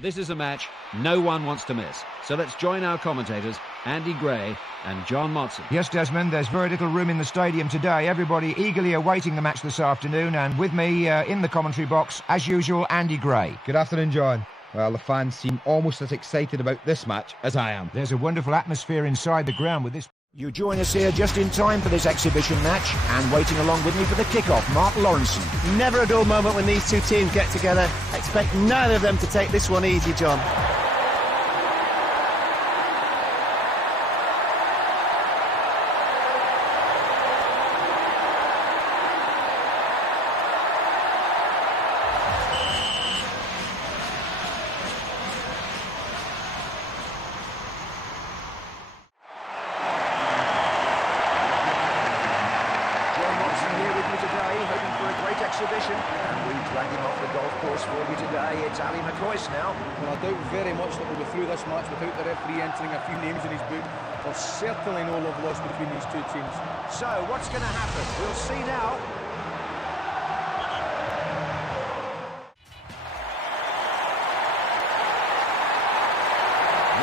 This is a match no one wants to miss. So let's join our commentators, Andy Gray and John Motson. Yes, Desmond, there's very little room in the stadium today. Everybody eagerly awaiting the match this afternoon. And with me in the commentary box, as usual, Andy Gray. Good afternoon, John. Well, the fans seem almost as excited about this match as I am. There's a wonderful atmosphere inside the ground with this. You join us here just in time for this exhibition match, and waiting along with me for the kick-off, Mark Lawrenson. Never a dull moment when these two teams get together. Expect neither of them to take this one easy, John. Certainly no love lost between these two teams. So, what's going to happen? We'll see now.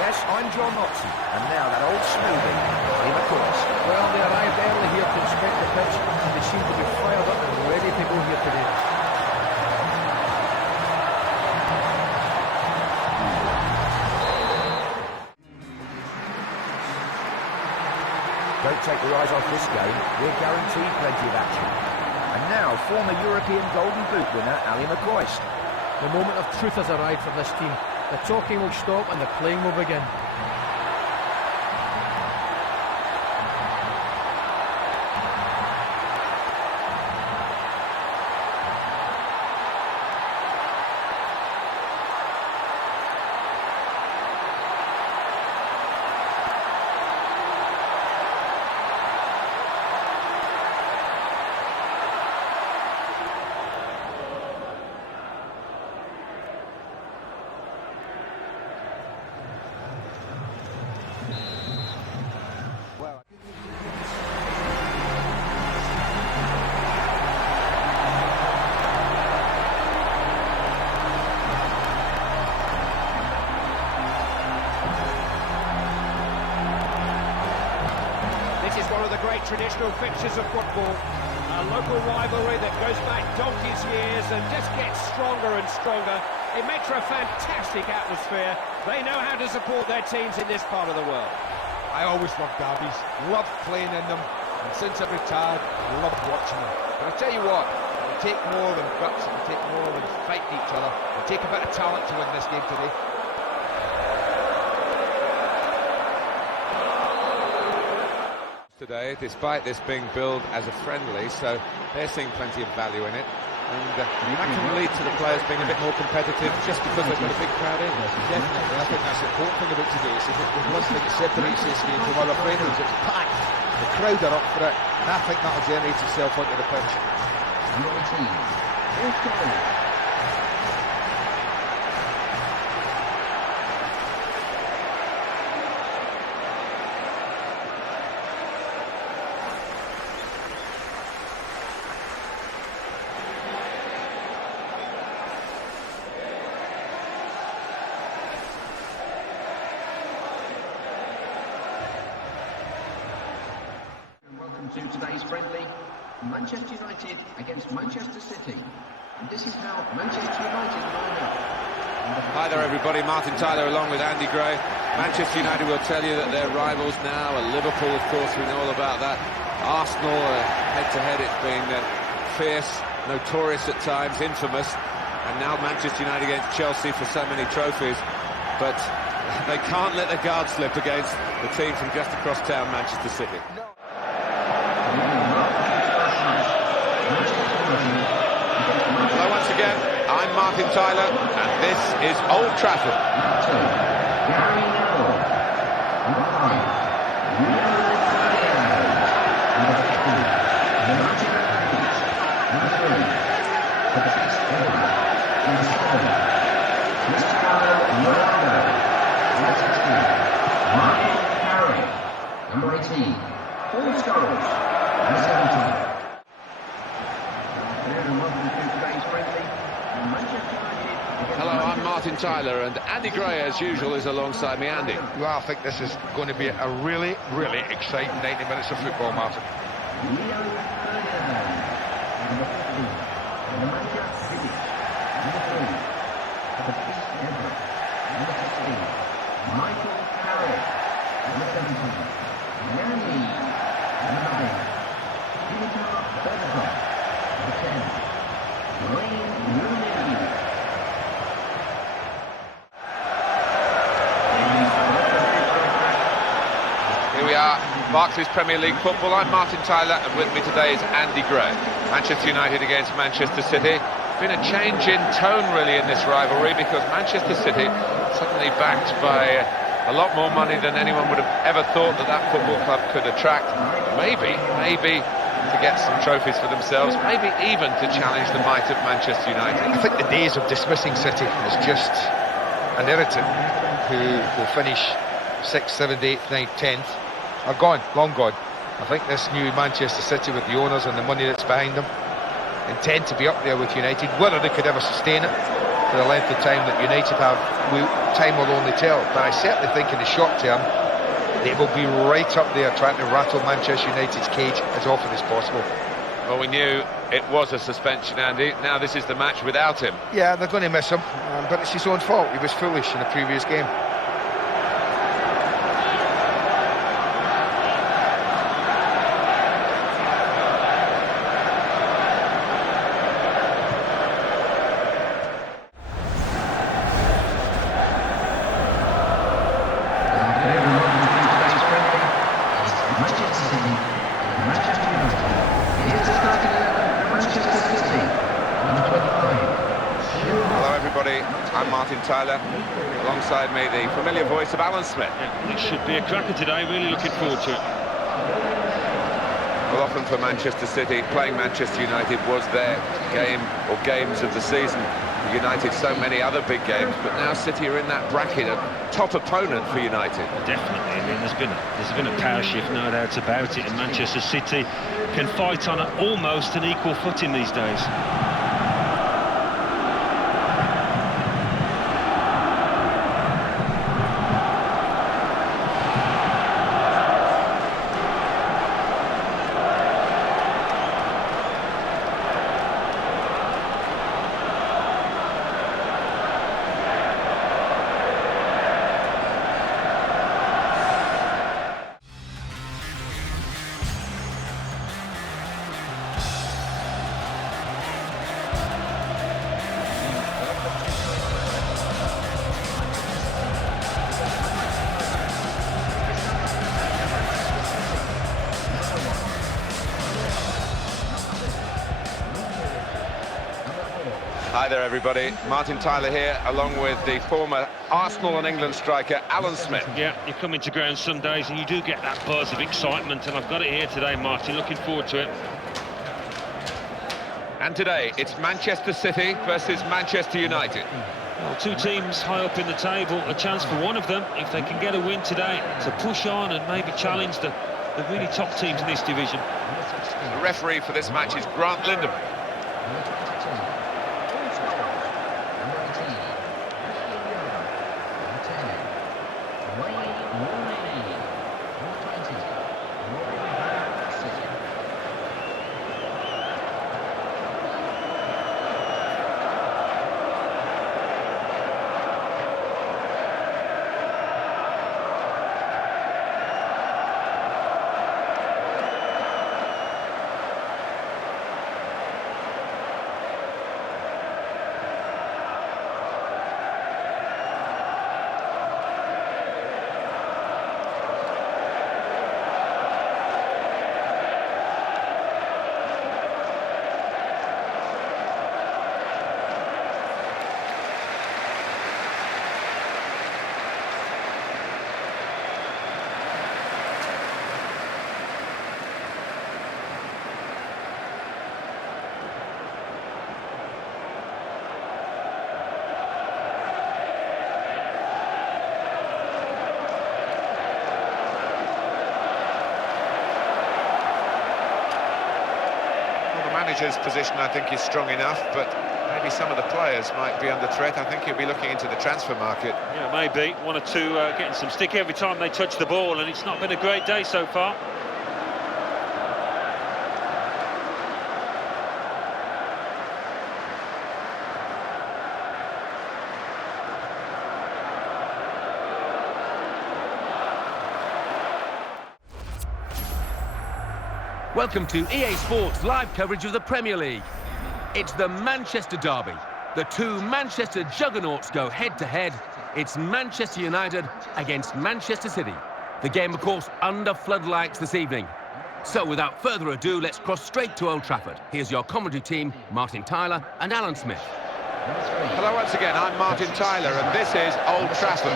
Yes, I'm John Motson, and now that old smoothie, Ali McCoist. Well, they arrived early here to inspect the pitch, and they seem to be fired up and ready to go here today. Don't take your eyes off this game. We're guaranteed plenty of action. And now, former European Golden Boot winner Ali McCoist. The moment of truth has arrived for this team. The talking will stop and the playing will begin. Traditional fixtures of football, a local rivalry that goes back donkey's years and just gets stronger and stronger. It makes for a fantastic atmosphere. They know how to support their teams in this part of the world. I always loved derbies, loved playing in them, and since I've retired, I loved watching them. But I tell you what, it take more than guts, it take more than fighting each other, it take a bit of talent to win this game today. Today, despite this being billed as a friendly, so they're seeing plenty of value in it, and that can lead to the players being a bit more competitive just because they've got a big crowd in. Definitely, I think that's the important thing about today. Is that one thing that separates this game from other friendlies, it's packed. The crowd are up for it, and I think that'll generate itself onto the pitch. To today's friendly, Manchester United against Manchester City. And this is how Manchester United line up. Hi there everybody, Martin Tyler along with Andy Gray. Manchester United will tell you that they're rivals now, and Liverpool of course we know all about that. Arsenal head-to-head, it's been fierce, notorious at times, infamous, and now Manchester United against Chelsea for so many trophies, but they can't let their guard slip against the team from just across town, Manchester City. Hello once again, I'm Martin Tyler, and this is Old Trafford. Number 18, Paul Scholes, number 17. Today's friendly, Manchester United Hello, I'm Martin Tyler, and Andy Gray, as usual, is alongside me. Andy. Well, I think this is going to be a really, really exciting 90 minutes of football, Martin. Here we are, Barclays Premier League football. I'm Martin Tyler, and with me today is Andy Gray. Manchester United against Manchester City. Been a change in tone really in this rivalry, because Manchester City suddenly backed by a lot more money than anyone would have ever thought that football club could attract. Maybe to get some trophies for themselves, maybe even to challenge the might of Manchester United. I think the days of dismissing City as just an irritant who will finish 6th, 7th, 8th, 9th, 10th are gone, long gone. I think this new Manchester City, with the owners and the money that's behind them, intend to be up there with United. Whether they could ever sustain it for the length of time that United have, time will only tell. But I certainly think in the short term they will be right up there trying to rattle Manchester United's cage as often as possible. Well, we knew it was a suspension, Andy. Now this is the match without him. Yeah, they're going to miss him, but it's his own fault. He was foolish in the previous game. I'm Martin Tyler, alongside me the familiar voice of Alan Smith. Yeah, it should be a cracker today, really looking forward to it. Well, often for Manchester City, playing Manchester United was their game or games of the season. United so many other big games, but now City are in that bracket of top opponent for United. Definitely. I mean, there's been a power shift, no doubt about it, and Manchester City can fight on almost an equal footing these days. Hi there, everybody. Martin Tyler here, along with the former Arsenal and England striker, Alan Smith. Yeah, you come into ground some days and you do get that buzz of excitement, and I've got it here today, Martin. Looking forward to it. And today, it's Manchester City versus Manchester United. Well, two teams high up in the table. A chance for one of them, if they can get a win today, to push on and maybe challenge the really top teams in this division. The referee for this match is Grant Lindham. Manager's position, I think, is strong enough, but maybe some of the players might be under threat. I think he'll be looking into the transfer market. Yeah, maybe. One or two getting some stick every time they touch the ball, and it's not been a great day so far. Welcome to EA Sports live coverage of the Premier League. It's the Manchester derby. The two Manchester juggernauts go head-to-head. It's Manchester United against Manchester City. The game, of course, under floodlights this evening. So, without further ado, let's cross straight to Old Trafford. Here's your commentary team, Martin Tyler and Alan Smith. Hello once again, I'm Martin Tyler, and this is Old Trafford.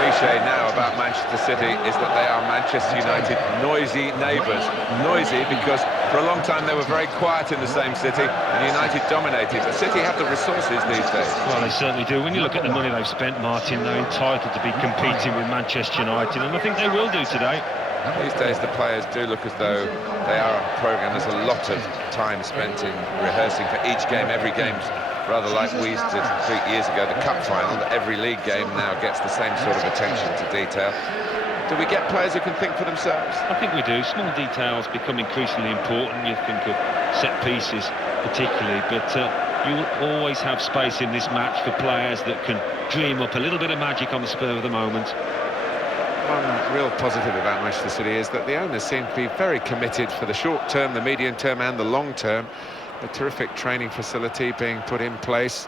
The cliche now about Manchester City is that they are Manchester United noisy neighbours. Noisy because for a long time they were very quiet in the same city and United dominated. But City have the resources these days. Well, they certainly do. When you look at the money they've spent, Martin, they're entitled to be competing with Manchester United, and I think they will do today. These days the players do look as though they are on programme. There's a lot of time spent in rehearsing for each game. Every game's rather like we used to treat years ago, the cup final. Every league game now gets the same sort of attention to detail. Do we get players who can think for themselves? I think we do. Small details become increasingly important. You think of set pieces particularly, but you will always have space in this match for players that can dream up a little bit of magic on the spur of the moment. One real positive about Manchester City is that the owners seem to be very committed for the short term, the medium term and the long term. A terrific training facility being put in place,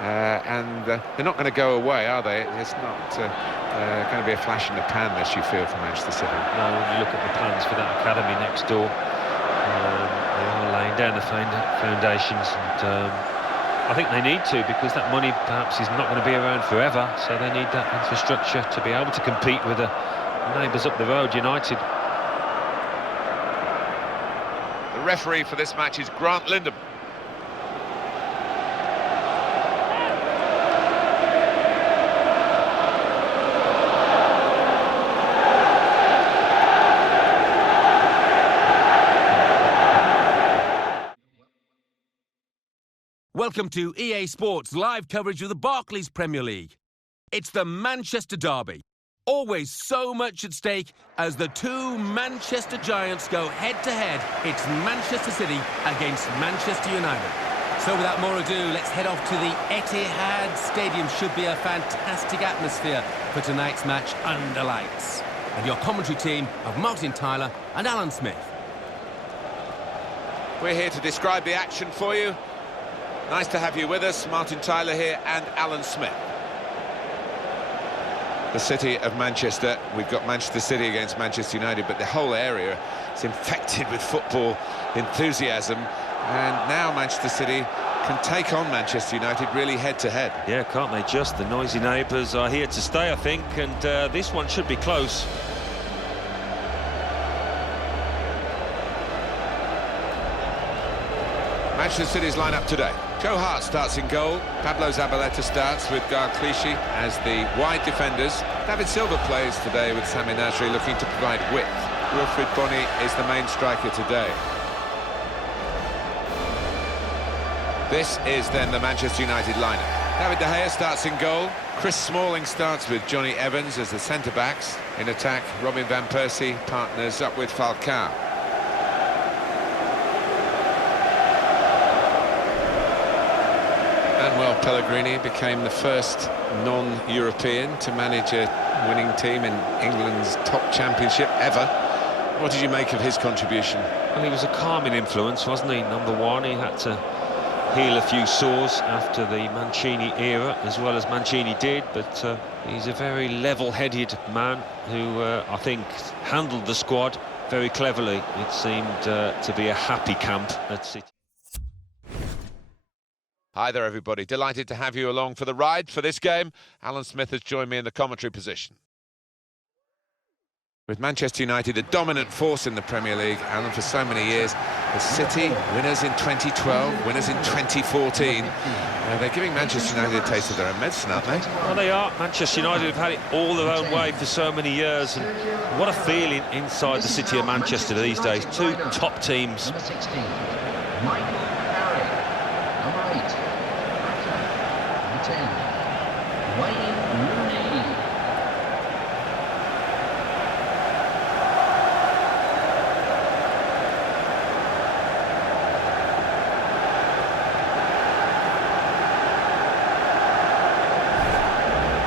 and they're not going to go away, are they? It's not going to be a flash in the pan, this you feel, for Manchester City. No, when you look at the plans for that academy next door, they are laying down the foundations, and I think they need to, because that money perhaps is not going to be around forever, so they need that infrastructure to be able to compete with the neighbours up the road, United. The referee for this match is Grant Lindham. Welcome to EA Sports live coverage of the Barclays Premier League. It's the Manchester derby. Always so much at stake as the two Manchester giants go head-to-head. It's Manchester City against Manchester United. So without more ado, let's head off to the Etihad Stadium. Should be a fantastic atmosphere for tonight's match under lights. And your commentary team of Martin Tyler and Alan Smith. We're here to describe the action for you. Nice to have you with us. Martin Tyler here and Alan Smith. The city of Manchester. We've got Manchester City against Manchester United, but the whole area is infected with football enthusiasm, and now Manchester City can take on Manchester United really head-to-head. Yeah, can't they just? The noisy neighbours are here to stay, I think, and this one should be close. Manchester City's lineup today. Joe Hart starts in goal. Pablo Zabaleta starts with Clichy as the wide defenders. David Silva plays today with Sami Nasri looking to provide width. Wilfried Bony is the main striker today. This is then the Manchester United lineup. David De Gea starts in goal. Chris Smalling starts with Johnny Evans as the centre-backs. In attack, Robin van Persie partners up with Falcao. Manuel Pellegrini became the first non-European to manage a winning team in England's top championship ever. What did you make of his contribution? Well, he was a calming influence, wasn't he? Number one, he had to heal a few sores after the Mancini era, as well as Mancini did, but he's a very level-headed man who, I think, handled the squad very cleverly. It seemed to be a happy camp at City. Hi there, everybody. Delighted to have you along for the ride for this game. Alan Smith has joined me in the commentary position. With Manchester United a dominant force in the Premier League, Alan, for so many years, the City winners in 2012, winners in 2014. They're giving Manchester United a taste of their own medicine, aren't they? Well, they are. Manchester United have had it all their own way for so many years, and what a feeling inside the city of Manchester these days. Two top teams. Number 16, Michael Carrick. 10, Wayne Rooney.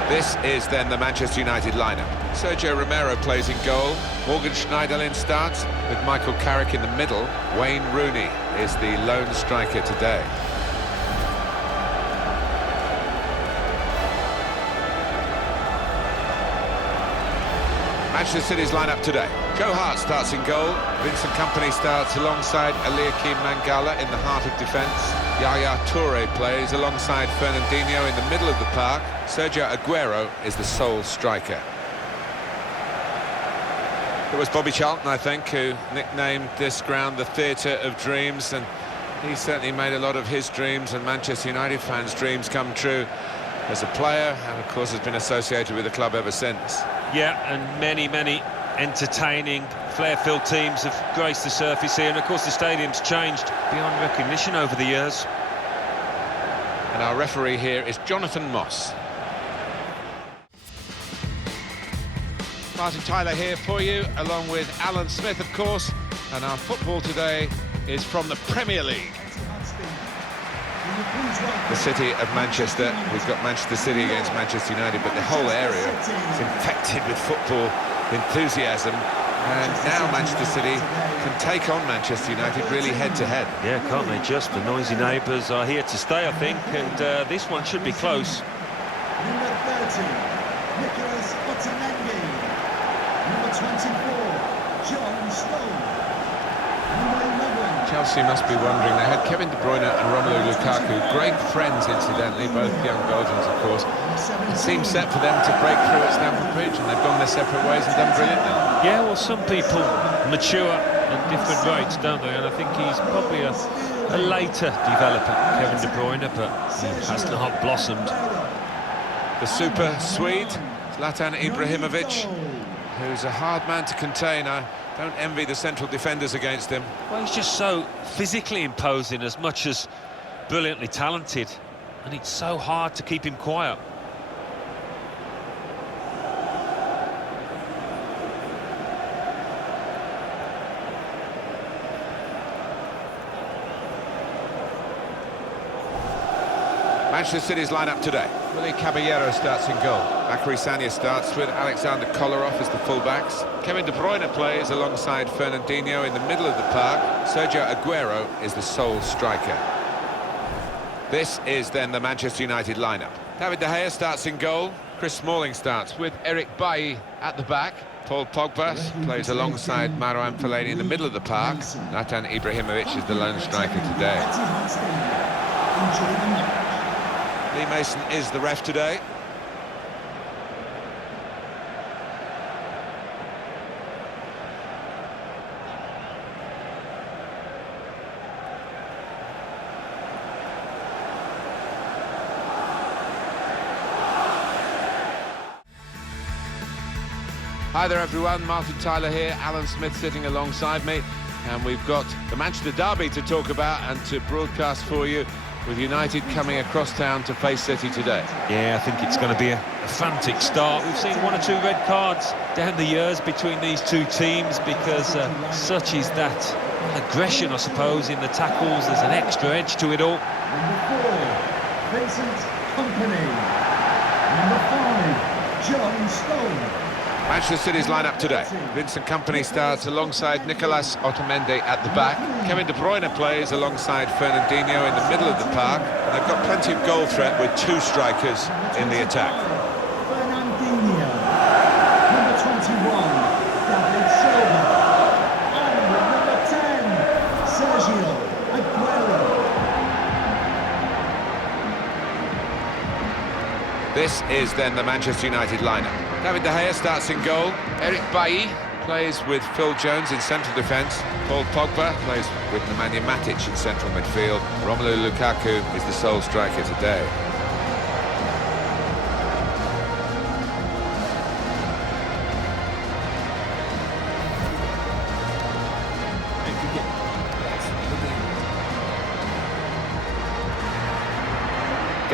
This is then the Manchester United lineup. Sergio Romero plays in goal. Morgan Schneiderlin starts with Michael Carrick in the middle. Wayne Rooney is the lone striker today. Manchester City's lineup today. Joe Hart starts in goal. Vincent Kompany starts alongside Eliakim Mangala in the heart of defence. Yaya Toure plays alongside Fernandinho in the middle of the park. Sergio Aguero is the sole striker. It was Bobby Charlton, I think, who nicknamed this ground the Theatre of Dreams, and he certainly made a lot of his dreams and Manchester United fans' dreams come true as a player, and of course has been associated with the club ever since. Yeah, and many entertaining, flair-filled teams have graced the surface here, and of course the stadium's changed beyond recognition over the years. And our referee here is Jonathan Moss. Martin Tyler here for you, along with Alan Smith, of course, and our football today is from the Premier League. The city of Manchester, we've got Manchester City against Manchester United, but the whole area is infected with football enthusiasm, and now Manchester City can take on Manchester United really head-to-head. Yeah, can't they just? The noisy neighbours are here to stay, I think, and this one should be close. Number 30, Nicholas Otamendi. Number 24, John Stones. Number 11. Chelsea must be wondering, they had Kevin De Bruyne and Romelu Lukaku, great friends incidentally, both young Belgians of course. It seems set for them to break through at Stamford Bridge, and they've gone their separate ways and done brilliantly. Yeah, well, some people mature at different rates, don't they? And I think he's probably a later developer, Kevin De Bruyne, but he has not blossomed. The super Swede, Zlatan Ibrahimovic, who's a hard man to contain. I don't envy the central defenders against him. Well, he's just so physically imposing as much as brilliantly talented, and it's so hard to keep him quiet. Manchester City's lineup today. Willy Caballero starts in goal. Bakary Sagna starts with Alexander Kolarov as the fullbacks. Kevin De Bruyne plays alongside Fernandinho in the middle of the park. Sergio Aguero is the sole striker. This is then the Manchester United lineup. David De Gea starts in goal. Chris Smalling starts with Eric Bailly at the back. Paul Pogba plays alongside Marouane Fellaini in the middle of the park. Zlatan Ibrahimovic is the lone striker today. Lee Mason is the ref today. Hi there everyone, Martin Tyler here, Alan Smith sitting alongside me, and we've got the Manchester Derby to talk about and to broadcast for you, with United coming across town to face City today. Yeah, I think it's going to be a frantic start. We've seen 1 or 2 red cards down the years between these two teams because such is that aggression, I suppose, in the tackles. There's an extra edge to it all. Number 4, Vincent Kompany. Number 5, John Stones. Manchester City's lineup today. Vincent Kompany starts alongside Nicolas Otamendi at the back. Kevin De Bruyne plays alongside Fernandinho in the middle of the park. And they've got plenty of goal threat with 2 strikers in the attack. Fernandinho. Number 21, David Silva. And with number 10, Sergio Aguero. This is then the Manchester United lineup. David De Gea starts in goal. Eric Bailly plays with Phil Jones in central defence. Paul Pogba plays with Nemanja Matic in central midfield. Romelu Lukaku is the sole striker today.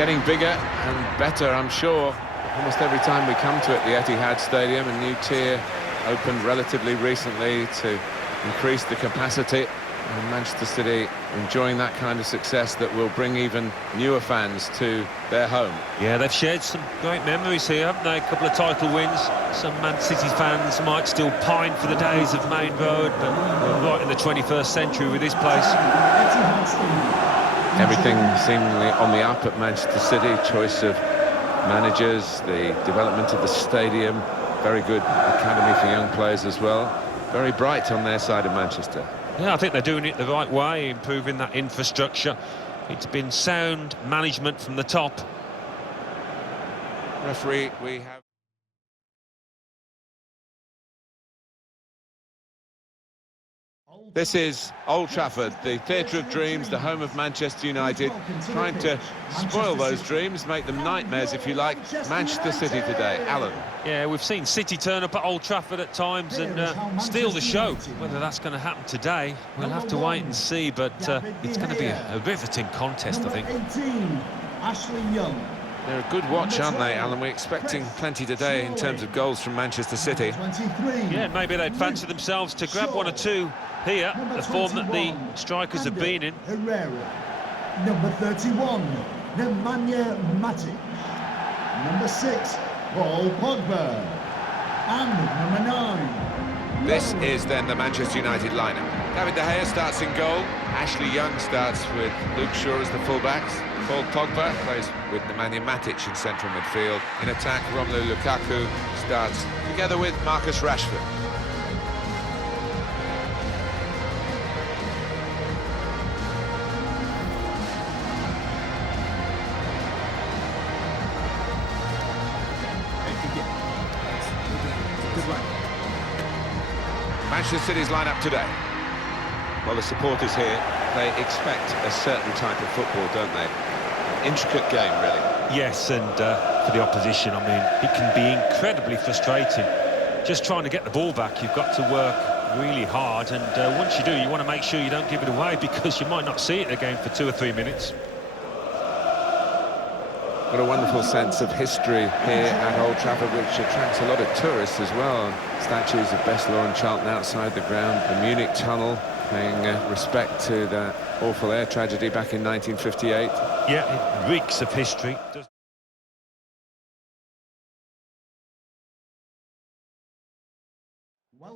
getting bigger and better, I'm sure. Almost every time we come to it, the Etihad Stadium, a new tier opened relatively recently to increase the capacity. And Manchester City enjoying that kind of success that will bring even newer fans to their home. Yeah, they've shared some great memories here, haven't they? A couple of title wins. Some Man City fans might still pine for the days of Main Road, but we're right in the 21st century with this place. Everything seemingly on the up at Manchester City. Choice of managers, the development of the stadium, very good academy for young players as well. Very bright on their side of Manchester. Yeah, I think they're doing it the right way, improving that infrastructure. It's been sound management from the top. Referee, we have... This is Old Trafford, the theatre of dreams, the home of Manchester United, trying to spoil those dreams, make them nightmares, if you like. Manchester City today. Alan. Yeah, we've seen City turn up at Old Trafford at times and steal the show. Whether that's going to happen today, we'll have to wait and see, but it's going to be a riveting contest, I think. 18, Ashley Young. They're a good watch, aren't they, Alan? We're expecting plenty today in terms of goals from Manchester City. Yeah, maybe they'd fancy themselves to grab one or two here, the form that the strikers have been in. Herrera. Number 31, Nemanja Matic. Number 6, Paul Pogba. And number 9. This is then the Manchester United lineup. David De Gea starts in goal. Ashley Young starts with Luke Shaw as the fullbacks. Paul Pogba plays with Nemanja Matic in central midfield. In attack, Romelu Lukaku starts together with Marcus Rashford. Manchester City's lineup today. Well, the supporters here, they expect a certain type of football, don't they? Intricate game, really. Yes, and for the opposition, I mean, it can be incredibly frustrating. Just trying to get the ball back, you've got to work really hard, and once you do, you want to make sure you don't give it away, because you might not see it again for 2 or 3 minutes. What a wonderful sense of history here at Old Trafford, which attracts a lot of tourists as well. Statues of Breslau and Charlton outside the ground, the Munich tunnel, paying respect to that awful air tragedy back in 1958. Yeah, it reeks of history.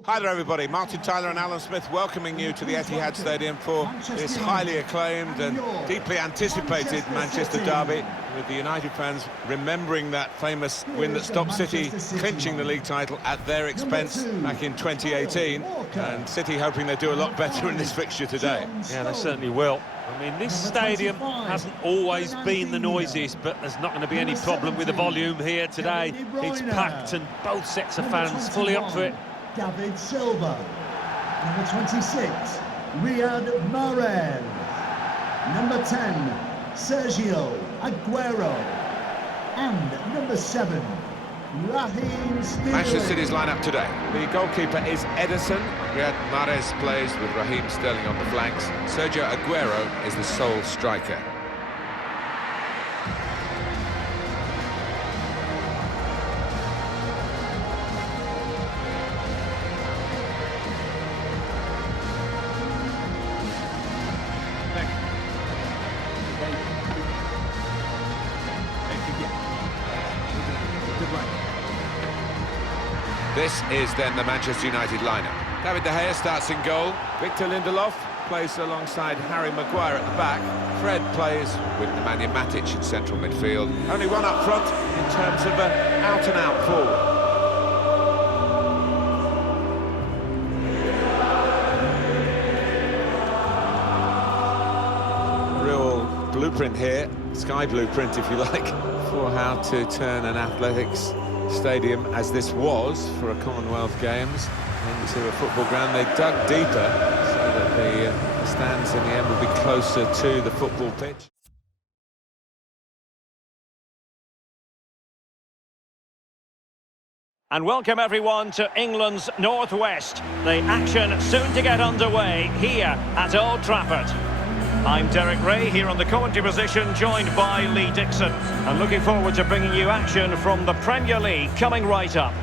Hi there, everybody. Martin Tyler and Alan Smith welcoming you to the Etihad Stadium for this highly acclaimed and deeply anticipated Manchester derby, with the United fans remembering that famous win that stopped City clinching the league title at their expense back in 2018, and City hoping they do a lot better in this fixture today. Yeah, they certainly will. I mean, this stadium hasn't always been the noisiest, but there's not going to be any problem with the volume here today. It's packed and both sets of fans fully up for it. David Silva. Number 26, Riyad Mahrez. Number 10, Sergio Aguero. And number 7, Raheem Sterling. Manchester City's lineup today. The goalkeeper is Ederson. Riyad Mahrez plays with Raheem Sterling on the flanks. Sergio Aguero is the sole striker. This is then the Manchester United lineup. David De Gea starts in goal. Victor Lindelof plays alongside Harry Maguire at the back. Fred plays with Nemanja Matic in central midfield. Only one up front in terms of an out-and-out forward. Real blueprint here, sky blueprint if you like, for how to turn an athletics stadium, as this was for a Commonwealth Games, into a football ground. They dug deeper so that the stands in the end will be closer to the football pitch. And welcome everyone to England's Northwest. The action soon to get underway here at Old Trafford. I'm Derek Ray here on the commentary position, joined by Lee Dixon. And looking forward to bringing you action from the Premier League coming right up.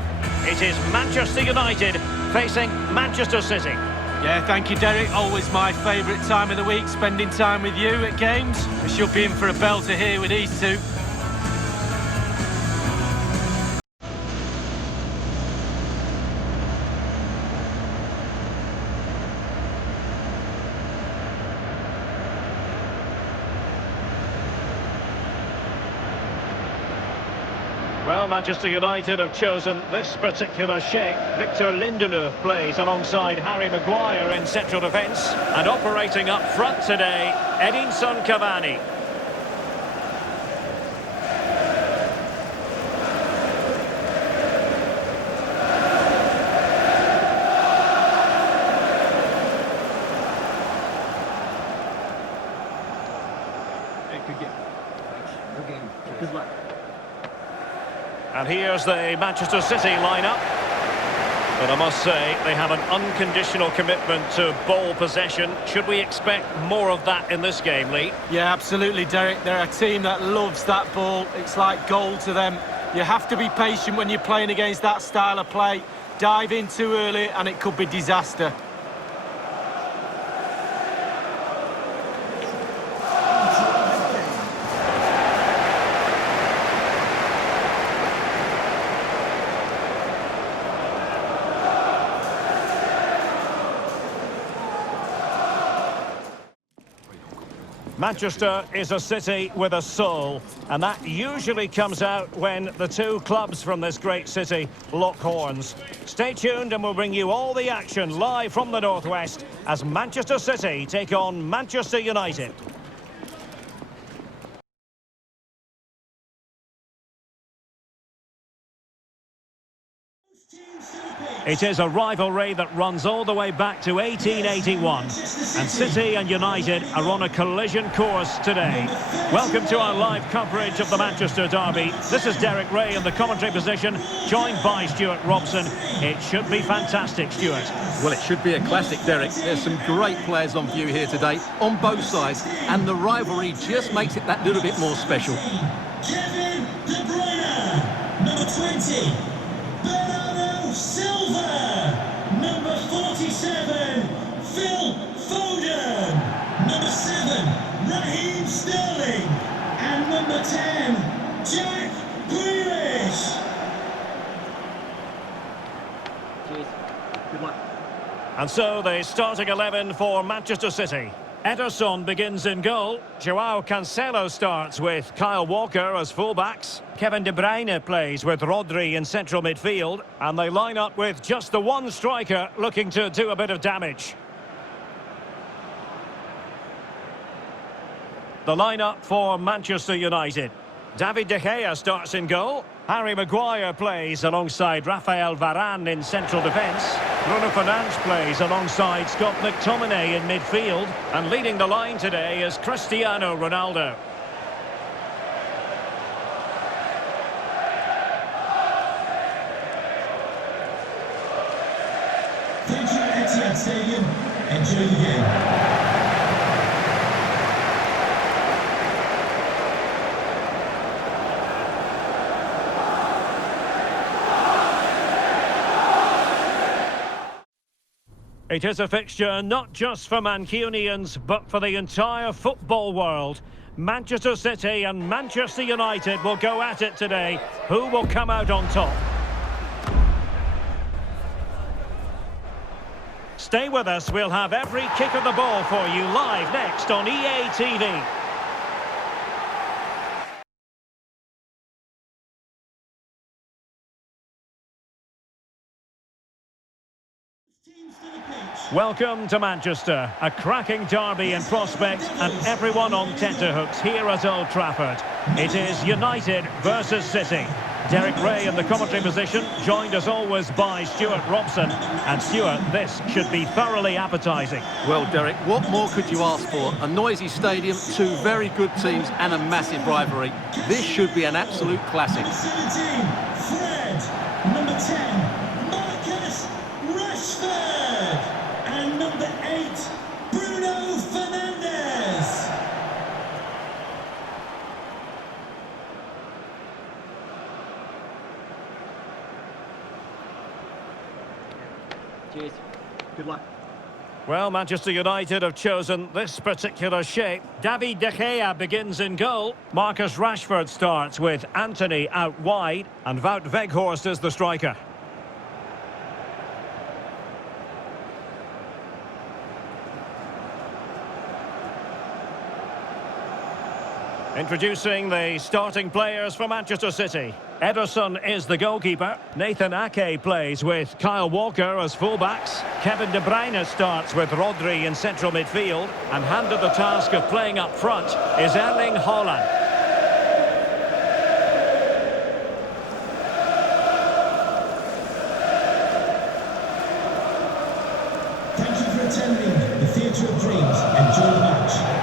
It is Manchester United facing Manchester City. Yeah, thank you, Derek. Always my favourite time of the week, spending time with you at games. We should be in for a belter here with these two. Well, Manchester United have chosen this particular shape. Victor Lindelof plays alongside Harry Maguire in central defence. And operating up front today, Edinson Cavani. Good luck. And here's the Manchester City lineup. But I must say, they have an unconditional commitment to ball possession. Should we expect more of that in this game, Lee? Yeah, absolutely, Derek. They're a team that loves that ball. It's like gold to them. You have to be patient when you're playing against that style of play. Dive in too early and it could be disaster. Manchester is a city with a soul, and that usually comes out when the two clubs from this great city lock horns. Stay tuned and we'll bring you all the action live from the northwest as Manchester City take on Manchester United. It is a rivalry that runs all the way back to 1881, and City and United are on a collision course today. Welcome to our live coverage of the Manchester derby. This is Derek Ray in the commentary position, joined by Stuart Robson. It should be fantastic, Stuart. Well, it should be a classic, Derek. There's some great players on view here today, on both sides, and the rivalry just makes it that little bit more special. Kevin De Bruyne, number 20. Silva, number 47, Phil Foden, number 7, Raheem Sterling, and number 10, Jack Grealish. Cheers. Good luck. And so the starting 11 for Manchester City. Ederson begins in goal. Joao Cancelo starts with Kyle Walker as fullbacks. Kevin De Bruyne plays with Rodri in central midfield. And they line up with just the one striker looking to do a bit of damage. The lineup for Manchester United. David De Gea starts in goal. Harry Maguire plays alongside Rafael Varane in central defence. Bruno Fernandes plays alongside Scott McTominay in midfield. And leading the line today is Cristiano Ronaldo. Thank you, Etihad Stadium. Enjoy the game. It is a fixture not just for Mancunians, but for the entire football world. Manchester City and Manchester United will go at it today. Who will come out on top? Stay with us, we'll have every kick of the ball for you live next on EA TV. Welcome to Manchester, a cracking derby in prospect and everyone on tenterhooks here at Old Trafford. It is United versus City. Derek Ray in the commentary position, joined as always by Stuart Robson. And Stuart, this should be thoroughly appetising. Well, Derek, what more could you ask for? A noisy stadium, two very good teams and a massive rivalry. This should be an absolute classic. Number 17, Fred. Number 10, Marcus Rashford. And number 8, Bruno Fernandes. Good luck. Well, Manchester United have chosen this particular shape. David De Gea begins in goal. Marcus Rashford starts with Anthony out wide. And Wout Weghorst is the striker. Introducing the starting players for Manchester City. Ederson is the goalkeeper. Nathan Ake plays with Kyle Walker as fullbacks. Kevin De Bruyne starts with Rodri in central midfield. And handed the task of playing up front is Erling Haaland. Thank you for attending the Theatre of Dreams. Enjoy the match.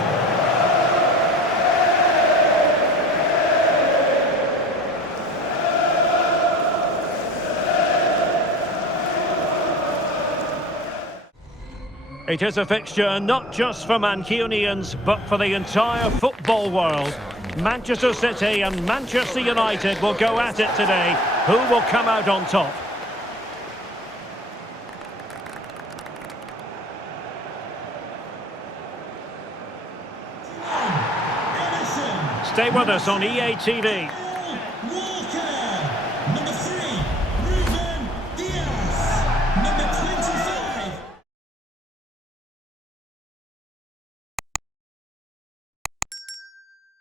It is a fixture not just for Mancunians, but for the entire football world. Manchester City and Manchester United will go at it today. Who will come out on top? Stay with us on EA TV.